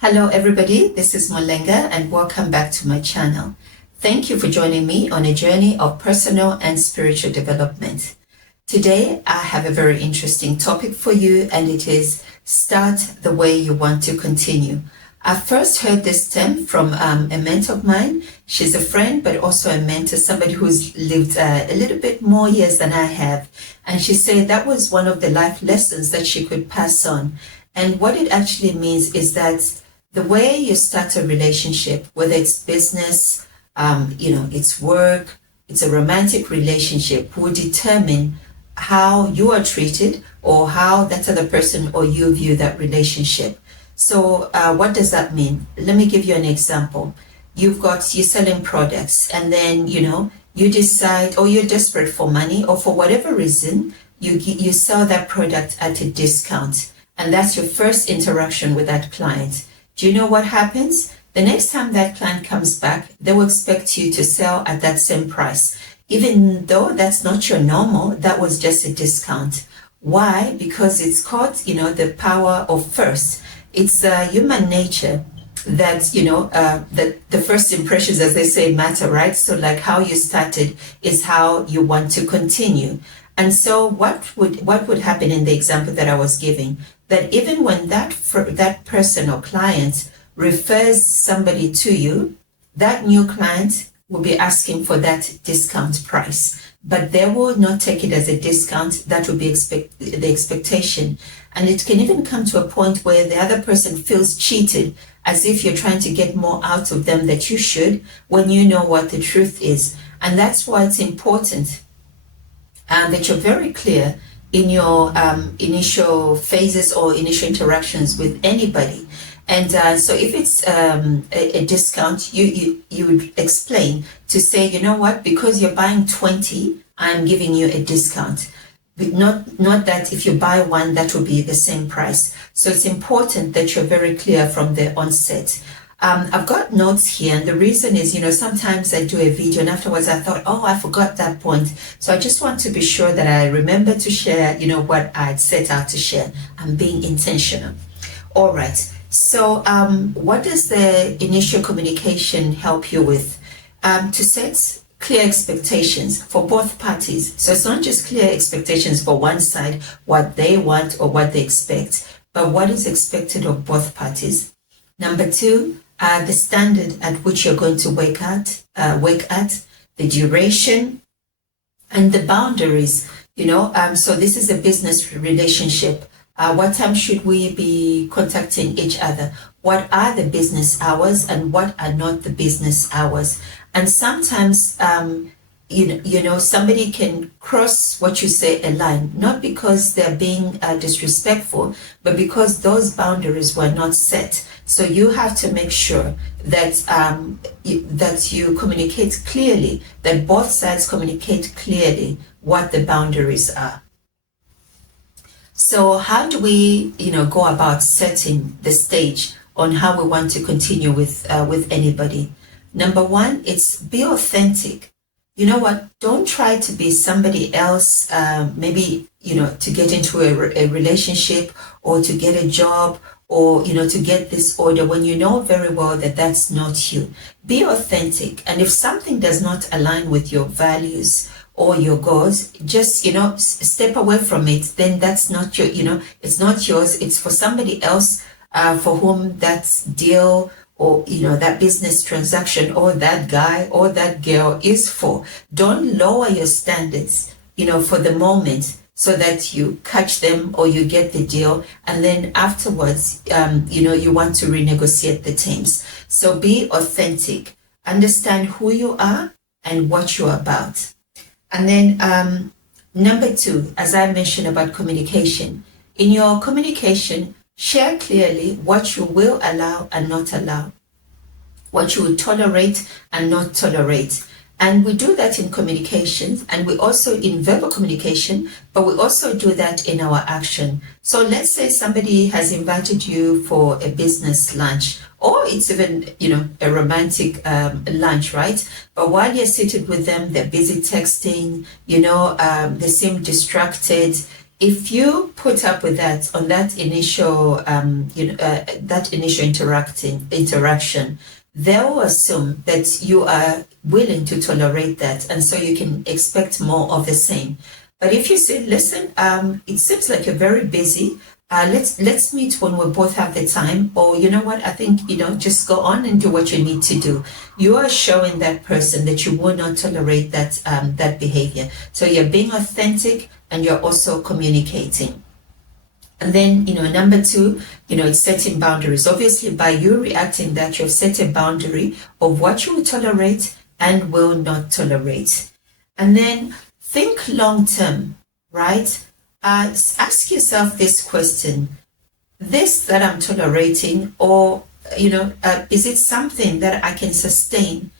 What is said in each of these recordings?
Hello everybody, this is Molenga and welcome back to my channel. Thank you for joining me on a journey of personal and spiritual development. Today I have a very interesting topic for you, and it is start the way you want to continue. I first heard this term from a mentor of mine. She's a friend but also a mentor, somebody who's lived a little bit more years than I have. And she said that was one of the life lessons that she could pass on. And what it actually means is that the way you start a relationship, whether it's business, it's work, it's a romantic relationship, will determine how you are treated or how that other person or you view that relationship. So what does that mean? Let me give you an example. You're selling products, and then, you decide, or you're desperate for money, or for whatever reason, you sell that product at a discount. And that's your first interaction with that client. Do you know what happens? The next time that client comes back, they will expect you to sell at that same price. Even though that's not your normal, that was just a discount. Why? Because it's called, the power of first. It's human nature that, that the first impressions, as they say, matter, right? So like how you started is how you want to continue. And so what would happen in the example that I was giving? That even when that person or client refers somebody to you, that new client will be asking for that discount price, but they will not take it as a discount. That will be the expectation. And it can even come to a point where the other person feels cheated, as if you're trying to get more out of them that you should, when you know what the truth is. And that's why it's important that you're very clear in your initial phases or initial interactions with anybody. And so if it's a discount, you would explain to say, you know what, because you're buying 20, I'm giving you a discount. But not that if you buy one, that will be the same price. So it's important that you're very clear from the onset. I've got notes here, and the reason is, sometimes I do a video and afterwards I thought, oh, I forgot that point. So I just want to be sure that I remember to share, what I'd set out to share. I'm being intentional. All right. So what does the initial communication help you with? To set clear expectations for both parties. So it's not just clear expectations for one side, what they want or what they expect, but what is expected of both parties. Number two, the standard at which you're going to wake at, the duration, and the boundaries. So this is a business relationship. What time should we be contacting each other? What are the business hours and what are not the business hours? And sometimes, somebody can cross what you say a line, not because they're being disrespectful, but because those boundaries were not set. So you have to make sure that that you communicate clearly, that both sides communicate clearly what the boundaries are. So how do we, go about setting the stage on how we want to continue with anybody? Number one, it's be authentic. You know what? Don't try to be somebody else, maybe, to get into a relationship or to get a job or, to get this order when you know very well that that's not you. Be authentic. And if something does not align with your values or your goals, just, step away from it. Then that's not your, it's not yours. It's for somebody else for whom that deal or, that business transaction or that guy or that girl is for. Don't lower your standards, for the moment so that you catch them or you get the deal. And then afterwards, you want to renegotiate the terms. So be authentic, understand who you are and what you're about. And then number two, as I mentioned about communication, in your communication, share clearly what you will allow and not allow, what you will tolerate and not tolerate. And we do that in communications, and we also in verbal communication, but we also do that in our action. So let's say somebody has invited you for a business lunch, or it's even, a romantic lunch, right? But while you're seated with them, they're busy texting, they seem distracted, if you put up with that on that initial, that initial interaction, they'll assume that you are willing to tolerate that, and so you can expect more of the same. But if you say, listen, it seems like you're very busy. Let's meet when we both have the time, or you know what, I think, just go on and do what you need to do. You are showing that person that you will not tolerate that behavior. So you're being authentic and you're also communicating. And then, number two, it's setting boundaries. Obviously, by you reacting that, you've set a boundary of what you will tolerate and will not tolerate. And then think long term, right? Ask yourself this question: this that I'm tolerating, or is it something that I can sustain,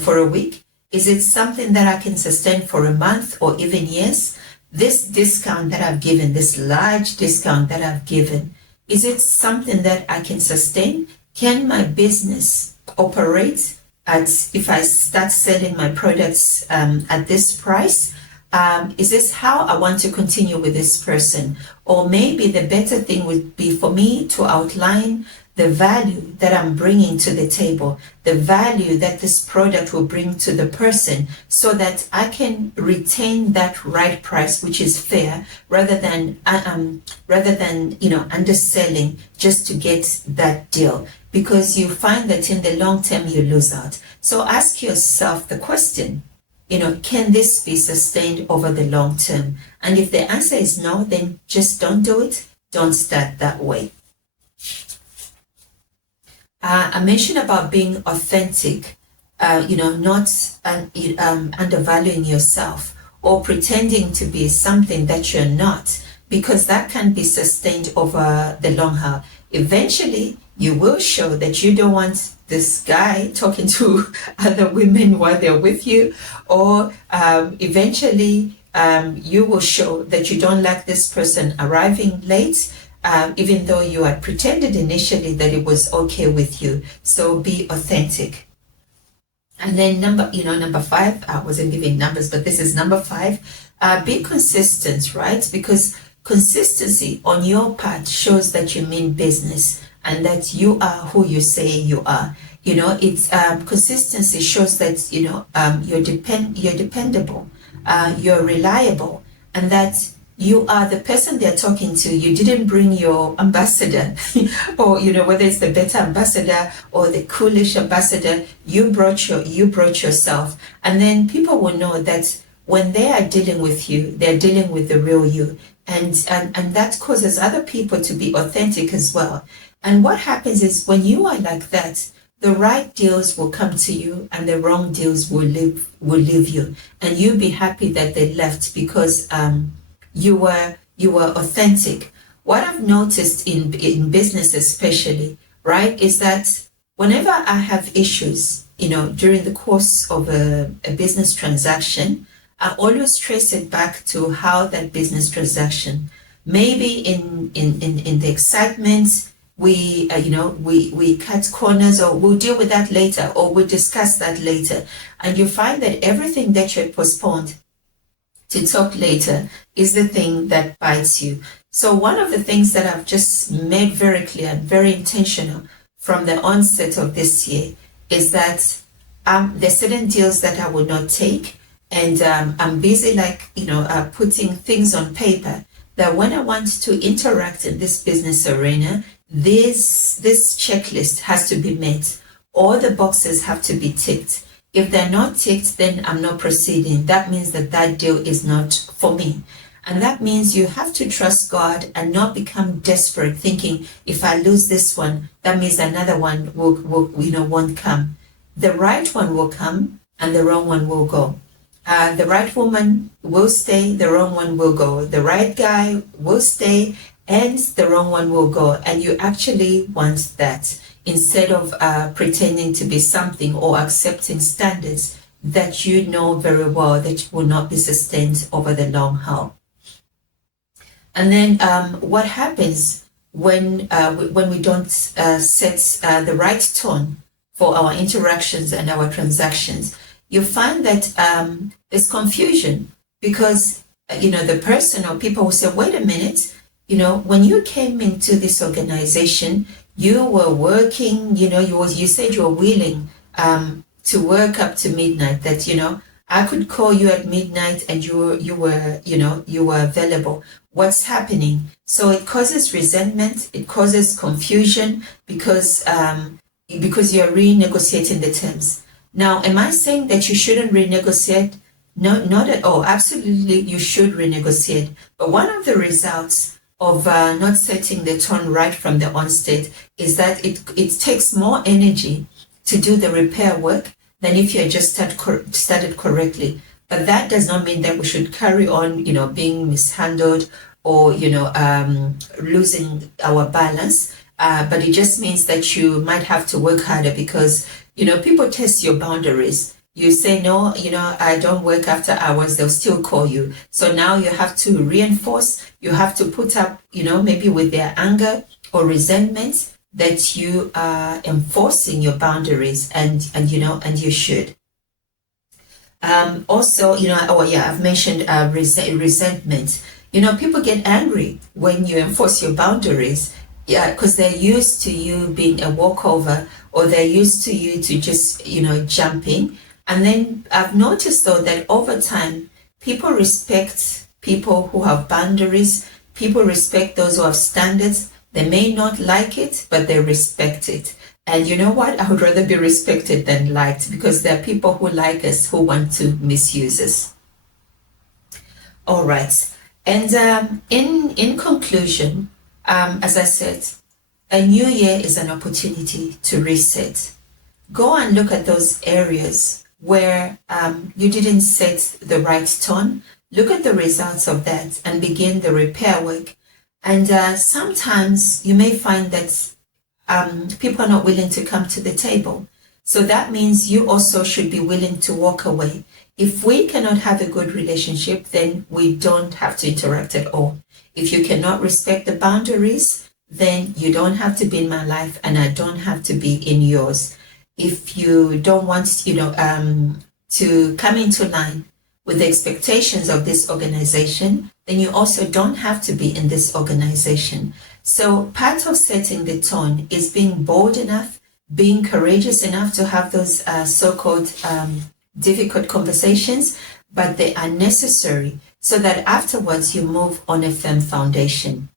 for a week? Is it something that I can sustain for a month or even years? This discount that I've given, this large discount that I've given, is it something that I can sustain? Can my business operate if I start selling my products at this price? Is this how I want to continue with this person? Or maybe the better thing would be for me to outline the value that I'm bringing to the table, the value that this product will bring to the person, so that I can retain that right price, which is fair, rather than underselling just to get that deal, because you find that in the long term you lose out. So ask yourself the question, can this be sustained over the long term? And if the answer is no, then just don't do it. Don't start that way. I mentioned about being authentic, not undervaluing yourself or pretending to be something that you're not, because that can be sustained over the long haul. Eventually, you will show that you don't want this guy talking to other women while they're with you, or eventually you will show that you don't like this person arriving late, even though you had pretended initially that it was okay with you. So be authentic. And then number five, I wasn't giving numbers, but this is number five. Be consistent, right? Because consistency on your part shows that you mean business and that you are who you say you are. It's consistency shows that you're dependable, you're reliable, and that you are the person they're talking to. You didn't bring your ambassador, or whether it's the better ambassador or the coolish ambassador. You brought yourself, and then people will know that when they are dealing with you, they're dealing with the real you, and that causes other people to be authentic as well. And what happens is, when you are like that, the right deals will come to you and the wrong deals will leave you, and you'll be happy that they left, because you were authentic. What I've noticed in business especially, right, is that whenever I have issues, during the course of a business transaction, I always trace it back to how that business transaction, maybe in the excitement, we cut corners, or we'll deal with that later, or we'll discuss that later. And you find that everything that you had postponed to talk later is the thing that bites you. So one of the things that I've just made very clear and very intentional from the onset of this year is that there's certain deals that I will not take, and I'm busy putting things on paper, that when I want to interact in this business arena, this checklist has to be met. All the boxes have to be ticked. If they're not ticked, then I'm not proceeding. That means that deal is not for me. And that means you have to trust God and not become desperate, thinking, if I lose this one, that means another one won't come. The right one will come and the wrong one will go. The right woman will stay, the wrong one will go. The right guy will stay and the wrong one will go. And you actually want that, instead of pretending to be something or accepting standards that you know very well that will not be sustained over the long haul. And then what happens when we don't set the right tone for our interactions and our transactions? You find that there's confusion, because the person or people will say, wait a minute, when you came into this organization, you were working, you said you were willing to work up to midnight, that, I could call you at midnight and you were available. What's happening? So it causes resentment, it causes confusion because you're renegotiating the terms. Now, am I saying that you shouldn't renegotiate? No, not at all. Absolutely, you should renegotiate. But one of the results of not setting the tone right from the onset is that it takes more energy to do the repair work than if you had just started correctly. But that does not mean that we should carry on, being mishandled or, losing our balance. But it just means that you might have to work harder because, people test your boundaries. You say, no, I don't work after hours, they'll still call you. So now you have to reinforce, you have to put up, maybe with their anger or resentment, that you are enforcing your boundaries and you should. Also, I've mentioned resentment. People get angry when you enforce your boundaries, because they're used to you being a walkover, or they're used to you to just, jumping. And then I've noticed though that over time, people respect people who have boundaries, people respect those who have standards. They may not like it, but they respect it. And you know what? I would rather be respected than liked, because there are people who like us who want to misuse us. All right. And in conclusion, as I said, a new year is an opportunity to reset. Go and look at those areas where you didn't set the right tone. Look at the results of that and begin the repair work. And sometimes you may find that people are not willing to come to the table. So that means you also should be willing to walk away. If we cannot have a good relationship, then we don't have to interact at all. If you cannot respect the boundaries, then you don't have to be in my life and I don't have to be in yours. If you don't want, to come into line with the expectations of this organization, then you also don't have to be in this organization. So part of setting the tone is being bold enough, being courageous enough to have those so-called difficult conversations, but they are necessary so that afterwards you move on a firm foundation.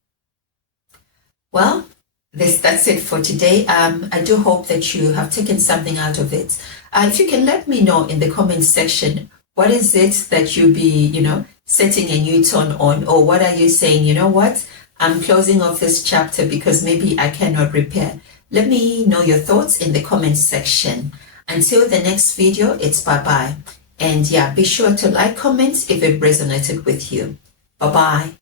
Well, that's it for today. I do hope that you have taken something out of it. If you can let me know in the comments section, what is it that you'll be, setting a new tone on, or what are you saying, you know what, I'm closing off this chapter because maybe I cannot repair. Let me know your thoughts in the comments section. Until the next video, it's bye-bye. And yeah, be sure to like, comment if it resonated with you. Bye-bye.